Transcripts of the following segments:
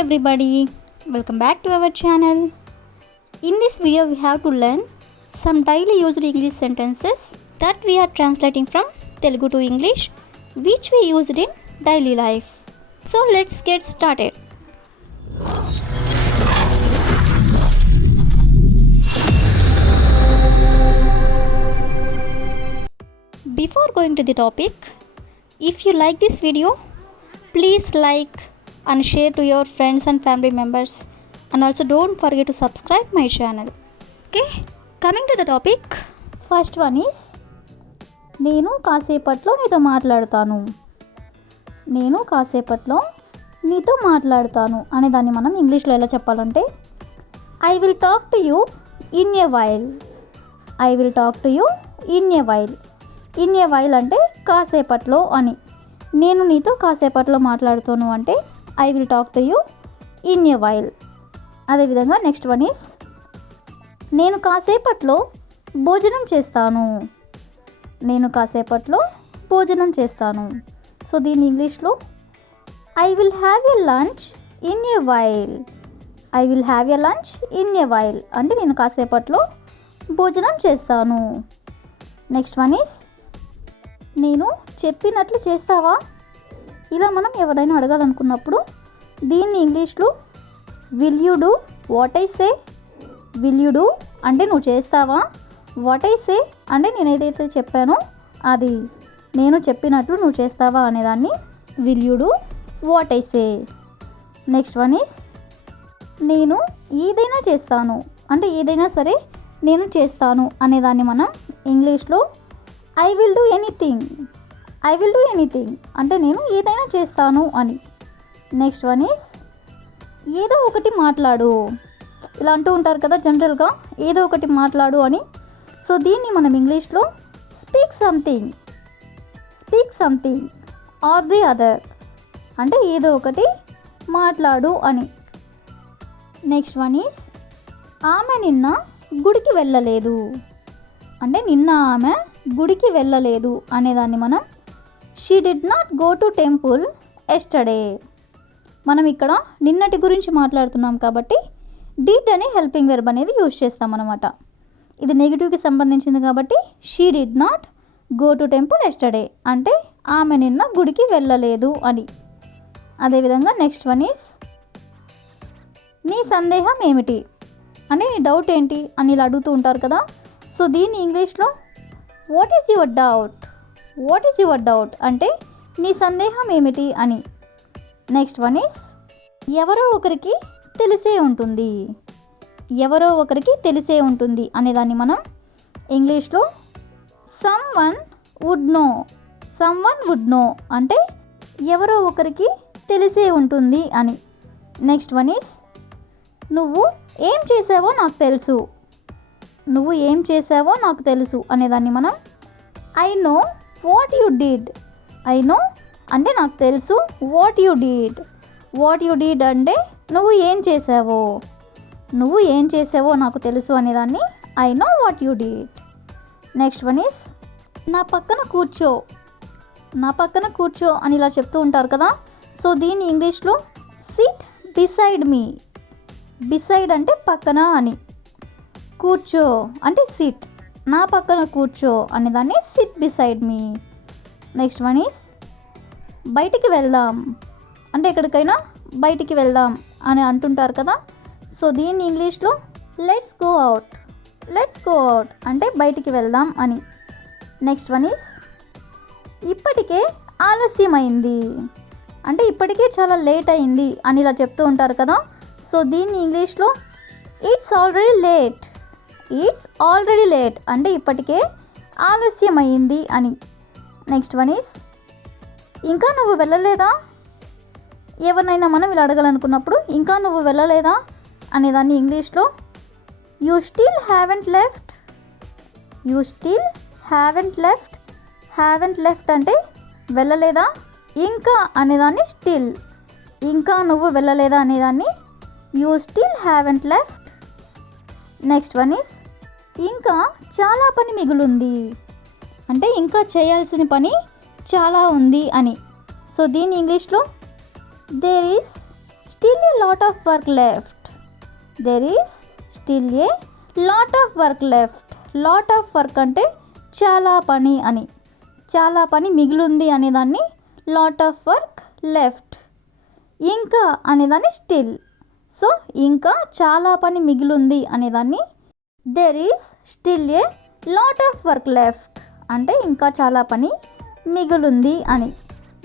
everybody, welcome back to our channel. In this video we have to learn some daily used English sentences that we are translating from Telugu to English which we used in daily life. So let's get started. Before going to the topic, if you like this video, please like and share to your friends and family members, and also don't forget to subscribe my channel. Okay, coming to the topic, first one is నేను కాసేపట్లో నీతో మాట్లాడతాను అనే దాన్ని మనం ఇంగ్లీష్లో ఎలా చెప్పాలంటే I will talk to you in a while. In a while అంటే కాసేపట్లో అని. నేను నీతో కాసేపట్లో మాట్లాడుతాను అంటే I will talk to you in a while. అదేవిధంగా నెక్స్ట్ వన్ ఈస్ నేను కాసేపట్లో భోజనం చేస్తాను. సో దీని ఇంగ్లీష్లో I will have a lunch in a while. అంటే నేను కాసేపట్లో భోజనం చేస్తాను. నెక్స్ట్ వన్ ఈస్ నేను చెప్పినట్లు చేస్తావా. ఇలా మనం ఎవరైనా అడగాలనుకున్నప్పుడు దీన్ని ఇంగ్లీష్లో will you do what I say. Will you do అంటే నువ్వు చేస్తావా, వాట్ ఐ సే అంటే నేను ఏదైతే చెప్పానో అది, నేను చెప్పినట్లు నువ్వు చేస్తావా అనేదాన్ని will you do what I say. Next one is నేను ఏదైనా చేస్తాను అంటే ఏదైనా సరే నేను చేస్తాను అనేదాన్ని మనం ఇంగ్లీష్లో ఐ విల్ డూ ఎనీథింగ్ అంటే నేను ఏదైనా చేస్తాను అని. నెక్స్ట్ వన్ ఈస్ ఏదో ఒకటి మాట్లాడు. ఇలా అంటూ ఉంటారు కదా జనరల్గా, ఏదో ఒకటి మాట్లాడు అని. సో దీన్ని మనం ఇంగ్లీష్లో speak something or the other అంటే ఏదో ఒకటి మాట్లాడు అని. నెక్స్ట్ వన్ ఈస్ ఆమె నిన్న గుడికి వెళ్ళలేదు అంటే నిన్న ఆమె గుడికి వెళ్ళలేదు అనేదాన్ని మనం she did not go to temple yesterday. మనం ఇక్కడ నిన్నటి గురించి మాట్లాడుతున్నాం కాబట్టి డిడ్ అనే హెల్పింగ్ వెర్బ్ అనేది యూజ్ చేస్తాం అన్నమాట. ఇది నెగిటివ్కి సంబంధించింది కాబట్టి she did not go to temple yesterday అంటే ఆమె నిన్న గుడికి వెళ్ళలేదు అని. అదేవిధంగా నెక్స్ట్ వన్ ఈస్ నీ సందేహం ఏమిటి అంటే నీ డౌట్ ఏంటి అని ఇలా అడుగుతూ ఉంటారు కదా. సో దీన్ని ఇంగ్లీష్లో వాట్ ఈజ్ యువర్ డౌట్ అంటే నీ సందేహం ఏమిటి అని. నెక్స్ట్ వన్ ఈస్ ఎవరో ఒకరికి తెలిసే ఉంటుంది అనేదాన్ని మనం ఇంగ్లీష్లో సమ్వన్ వుడ్ నో అంటే ఎవరో ఒకరికి తెలిసే ఉంటుంది అని. నెక్స్ట్ వన్ ఈస్ నువ్వు ఏం చేసావో నాకు తెలుసు అనేదాన్ని మనం ఐ నో వాట్ అంటే నాకు తెలుసు, వాట్ యు డిడ్ అంటే నువ్వు ఏం చేసావో నాకు తెలుసు అనేదాన్ని I know what you did. Next one is నా పక్కన కూర్చో అని ఇలా చెప్తూ ఉంటారు కదా. సో దీన్ని ఇంగ్లీష్లో సిట్ బిసైడ్ మీ. బిసైడ్ అంటే పక్కన అని, కూర్చో అంటే సిట్, నా పక్కన కూర్చో అనేదాన్ని SIT beside me. Next one is బయటికి వెళ్దాం అంటే ఎక్కడికైనా బయటికి వెళ్దాం అని అంటుంటారు కదా. సో దీన్ని ఇంగ్లీష్లో లెట్స్ గో అవుట్ అంటే బయటికి వెళ్దాం అని. నెక్స్ట్ వన్ ఈస్ ఇప్పటికే ఆలస్యమైంది అంటే ఇప్పటికే చాలా లేట్ అయింది అని ఇలా చెప్తూ ఉంటారు కదా. సో దీన్ని ఇంగ్లీష్లో ఇట్స్ ఆల్రెడీ లేట్ అంటే ఇప్పటికే ఆలస్యమైంది అని. నెక్స్ట్ వన్ ఈస్ ఇంకా నువ్వు వెళ్ళలేదా. ఎవరినైనా మనం ఇలా అడగాలనుకున్నప్పుడు ఇంకా నువ్వు వెళ్ళలేదా అనేదాన్ని ఇంగ్లీష్లో యూ స్టిల్ హ్యావెంట్ లెఫ్ట్ అంటే వెళ్ళలేదా, ఇంకా అనేదాన్ని స్టిల్, ఇంకా నువ్వు వెళ్ళలేదా అనేదాన్ని you still haven't left. Next one is ఇంకా చాలా పని మిగులుంది అంటే ఇంకా చేయాల్సిన పని చాలా ఉంది అని. సో దీని ఇంగ్లీష్లో there is still a lot of work left. There is still a lot of work left. Lot of work అంటే చాలా పని అని, చాలా పని మిగిలింది అనేదాన్ని లాట్ ఆఫ్ వర్క్ లెఫ్ట్. ఇంకా అనేదాన్ని స్టిల్. సో ఇంకా చాలా పని మిగిలింది అనేదాన్ని there is still a lot of work left అంటే ఇంకా చాలా పని మిగిలింది అని.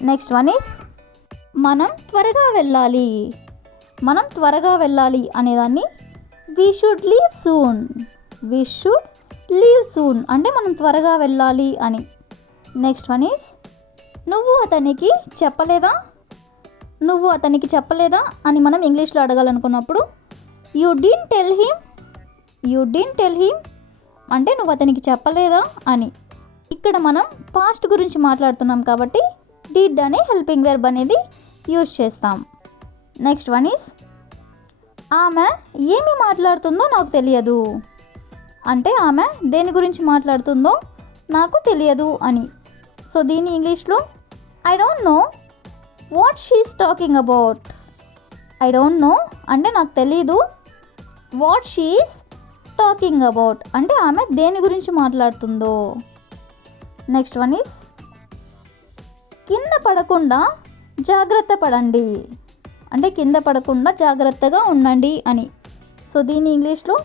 నెక్స్ట్ వన్ ఈస్ మనం త్వరగా వెళ్ళాలి. మనం త్వరగా వెళ్ళాలి అనేదాన్ని we should leave soon. We should leave soon అంటే మనం త్వరగా వెళ్ళాలి అని. నెక్స్ట్ వన్ ఈస్ నువ్వు అతనికి చెప్పలేదా. నువ్వు అతనికి చెప్పలేదా అని మనం ఇంగ్లీష్లో అడగాలనుకున్నప్పుడు you didn't tell him. You didn't tell him అంటే నువ్వు అతనికి చెప్పలేదా అని. ఇక్కడ మనం పాస్ట్ గురించి మాట్లాడుతున్నాం కాబట్టి డిడ్ అనే హెల్పింగ్ వెర్బ్ అనేది యూజ్ చేస్తాం. నెక్స్ట్ వన్ ఈస్ ఆమె ఏమి మాట్లాడుతుందో నాకు తెలియదు అంటే ఆమె దేని గురించి మాట్లాడుతుందో నాకు తెలియదు అని. సో దీన్ని ఇంగ్లీష్లో I don't know what she is talking about. I don't know అంటే నాకు తెలీదు, what she is talking about అంటే ఆమె దేని గురించి మాట్లాడుతుందో. నెక్స్ట్ వన్ ఈస్ కింద పడకుండా జాగ్రత్త పడండి అంటే కింద పడకుండా జాగ్రత్తగా ఉండండి అని. సో దీన్ని ఇంగ్లీష్లో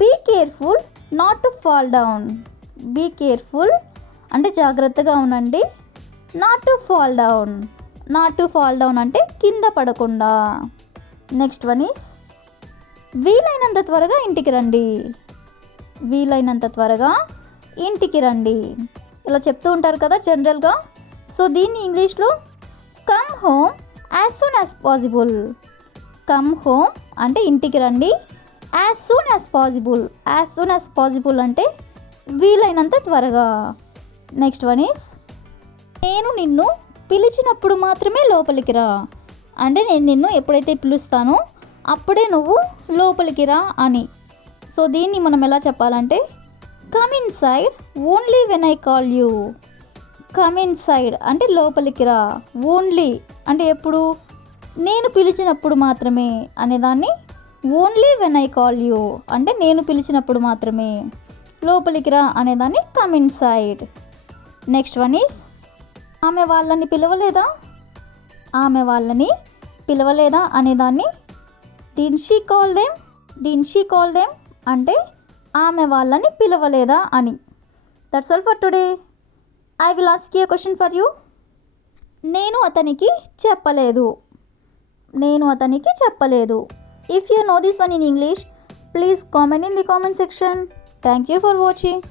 be careful not to fall down. Be careful అంటే జాగ్రత్తగా ఉండండి, not to fall down. Not to fall down అంటే కింద పడకుండా. నెక్స్ట్ వన్ ఈస్ వీలైనంత త్వరగా ఇంటికి రండి. వీలైనంత త్వరగా ఇంటికి రండి ఇలా చెప్తూ ఉంటారు కదా జనరల్గా. సో దీన్ని ఇంగ్లీష్లో come home as soon as possible. Come home అంటే ఇంటికి రండి, as soon as possible. As soon as possible అంటే వీలైనంత త్వరగా. నెక్స్ట్ వన్ ఈస్ నేను నిన్ను పిలిచినప్పుడు మాత్రమే లోపలికి రా అంటే నేను నిన్ను ఎప్పుడైతే పిలుస్తానో అప్పుడే నువ్వు లోపలికి రా అని. సో దీన్ని మనం ఎలా చెప్పాలంటే come in side only when I call you. Come in side అంటే లోపలికి రా, ఓన్లీ అంటే ఎప్పుడు నేను పిలిచినప్పుడు మాత్రమే అనేదాన్ని only when I call you అంటే నేను పిలిచినప్పుడు మాత్రమే, లోపలికి రా అనేదాన్ని come in side. Next one is ఆమె వాళ్ళని పిలవలేదా. ఆమె వాళ్ళని పిలవలేదా అనేదాన్ని did she call them. Did she call them అంటే ఆమె వాళ్ళని పిలవలేదా అని. That's all for today. I will ask you question for you. నేను అతనికి చెప్పలేదు. నేను అతనికి చెప్పలేదు. If you know this one in English please comment in the comment section. Thank you for watching.